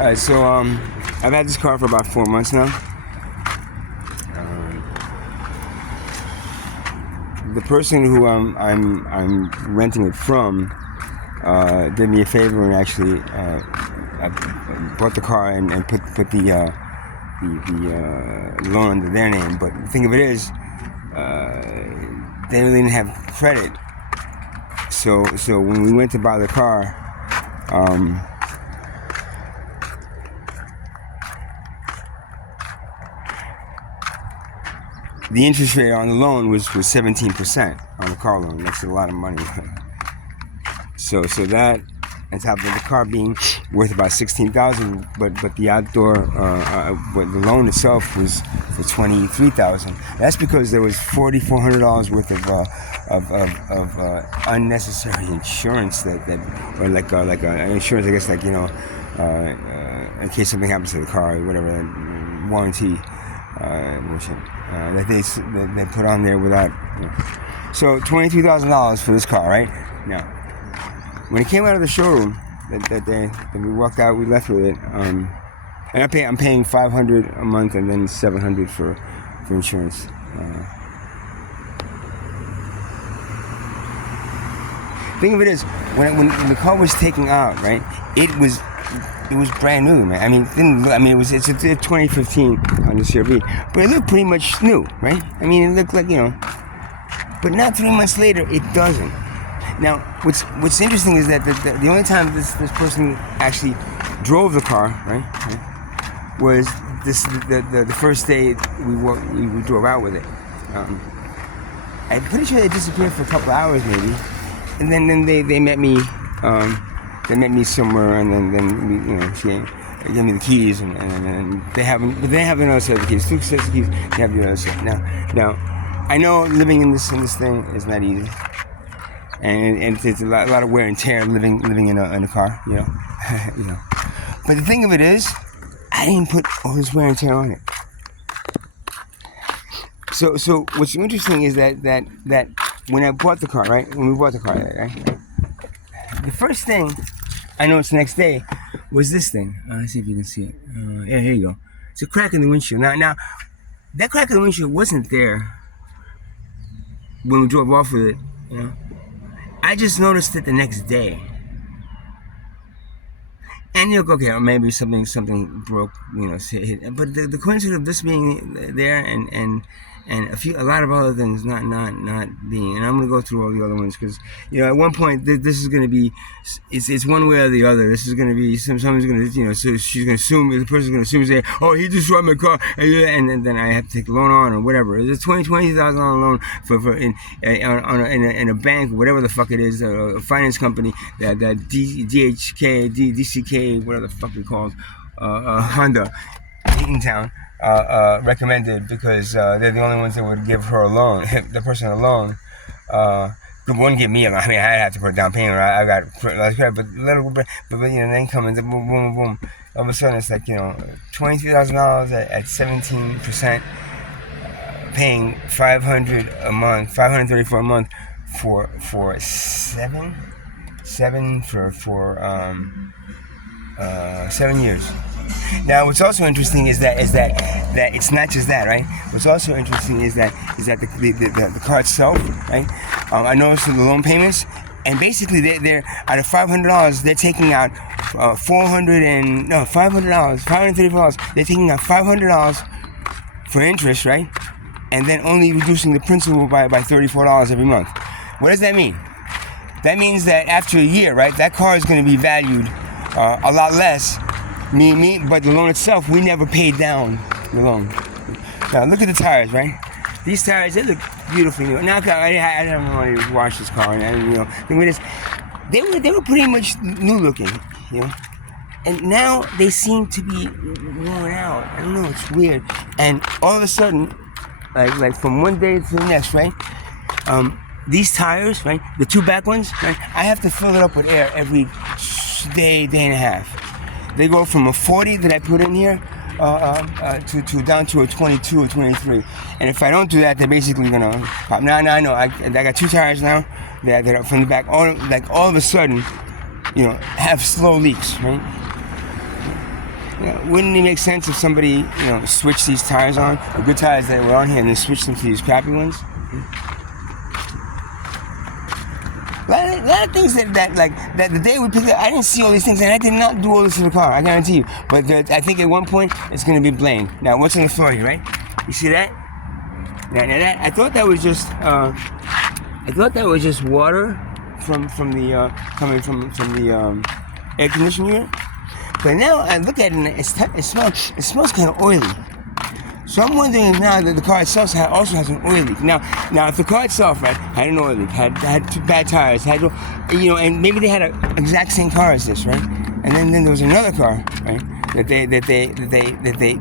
Alright, so I've had this car for about 4 months now. The person who I'm renting it from did me a favor and actually I bought the car and put the loan under their name. But the thing of it is, they really didn't have credit. So when we went to buy the car, the interest rate on the loan was 17% on the car loan. That's a lot of money. So that, on top of the car being worth about $16,000, but the outdoor, the loan itself was for $23,000. That's because there was $4,400 worth of unnecessary insurance or like insurance, I guess, like, you know, in case something happens to the car or whatever, warranty bullshit that they put on there without. You know. So $23,000 for this car, right? Now, when it came out of the showroom that day, and we walked out, we left with it. And I'm paying $500 a month and then $700 for insurance. Thing of it is, when the car was taken out, right? It was brand new, man. It's a 2015 Honda CR-V, but it looked pretty much new, right? I mean, it looked like, you know. But now 3 months later, it doesn't. Now, what's interesting is that the only time this person actually drove the car, right, was the first day we drove out with it. I'm pretty sure they disappeared for a couple hours, maybe, and then they met me. They met me somewhere, and then we, you know, she gave me the keys, and they have another set of the keys. 2 sets of keys. They have the other set. Now, I know living in this thing is not easy. And it's a lot of wear and tear living in a car, you know, you know. But the thing of it is, I didn't put all this wear and tear on it. So what's interesting is that when I bought the car, right? When we bought the car, right? The first thing I noticed the next day was this thing. Let's see if you can see it. Yeah, here you go. It's a crack in the windshield. Now, that crack in the windshield wasn't there when we drove off with it, you know. I just noticed it the next day. And you'll go, okay, or maybe something broke, you know, hit. But the coincidence of this being there and a lot of other things not being, and I'm gonna go through all the other ones because, you know, at one point this is gonna be, it's one way or the other. This is gonna be someone's gonna, you know, so she's gonna assume, the person's gonna assume, say, oh, he just robbed my car, and then I have to take a loan on or whatever. It's a $20,000 loan for in a bank, whatever the fuck it is, a finance company that DCK, whatever the fuck they called, Honda, Eatontown. Recommended because they're the only ones that would give her a loan, the person a loan. Wouldn't give me a loan. I mean, I'd have to put a down payment. I got less credit, but you know, then come and boom, boom, boom. All of a sudden, it's like, you know, $23,000 at 17%, paying $500 a month, $534 a month for 7 years. Now, what's also interesting is that it's not just that, right? What's also interesting is that the car itself, right? I noticed the loan payments, and basically they're out of $500, they're taking out $534. They're taking out $500 for interest, right? And then only reducing the principal by $34 every month. What does that mean? That means that after a year, right, that car is going to be valued a lot less. But the loan itself, we never paid down the loan. Now look at the tires, right? These tires, they look beautifully new. Now I don't want to wash this car, and you know, they were pretty much new looking, you know. And now they seem to be worn out. I don't know, it's weird. And all of a sudden, like from one day to the next, right? These tires, right? The 2 back ones, right? I have to fill it up with air every day and a half. They go from a 40 that I put in here to down to a 22 or 23. And if I don't do that, they're basically gonna pop. Now I know I got 2 tires now that are from the back. All of a sudden, you know, have slow leaks, right? wouldn't it make sense if somebody, switched these tires on, the good tires that were on here, and then switched them to these crappy ones? A lot of things that the day we picked up, I didn't see all these things, and I did not do all this to the car, I guarantee you. But I think at one point, it's going to be blamed. Now, what's on the floor here, right? You see that? Now that, I thought that was just water from the coming from the air conditioning unit. But now I look at it and it smells kind of oily. So I'm wondering if now that the car itself also has an oil leak. Now if the car itself, right, had an oil leak, had two bad tires, and maybe they had an exact same car as this, right? And then there was another car, right, that they